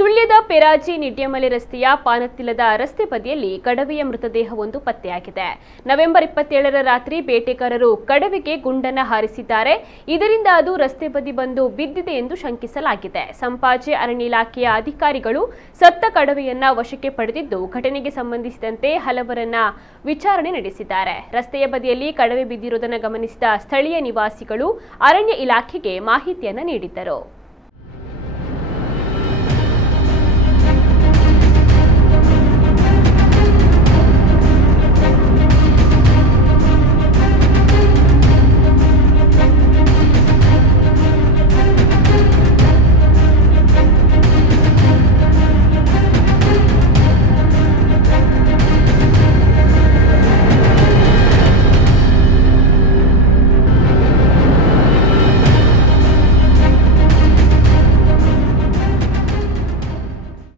ಸುಳ್ಯದ ಪೆರಾಜಿ ನಿಡ್ಯಮಲೆ ರಸ್ತೆಯ ಪಾನತ್ತಿಲ್ಲದ ರಸ್ತೆ ಬದಿಯಲ್ಲಿ ಕಡವೆಯ ಮೃತದೇಹವೊಂದು ಪತ್ತೆಯಾಗಿದೆ. ನವೆಂಬರ್ 27ರ ರಾತ್ರಿ ಬೇಟೆಗಾರರು ಕಡವೆಗೆ ಗುಂಡನ್ನ ಹಾರಿಸಿದ್ದಾರೆ. ಇದರಿಂದ ಅದು ರಸ್ತೆ ಬದಿ ಬಂದು ಬಿದ್ದಿದೆ ಎಂದು ಶಂಕಿಸಲಾಗಿದೆ. ಸಂಪಾಜೆ ಅರಣ್ಯ ಇಲಾಖೆಯ ಅಧಿಕಾರಿಗಳು ಸತ್ತ ಕಡವೆಯನ್ನ ವಶಕ್ಕೆ ಪಡೆದಿದ್ದು ಘಟನೆಗೆ ಸಂಬಂಧಿಸಿದಂತೆ ಹಲವರನ್ನ ವಿಚಾರಣೆ ನಡೆಸಿದ್ದಾರೆ. ರಸ್ತೆಯ ಬದಿಯಲ್ಲಿ ಕಡವೆ ಬಿದ್ದಿರುವುದನ್ನು ಗಮನಿಸಿದ ಸ್ಥಳೀಯ ನಿವಾಸಿಗಳು ಅರಣ್ಯ ಇಲಾಖೆಗೆ ಮಾಹಿತಿಯನ್ನ ನೀಡಿದ್ದರು.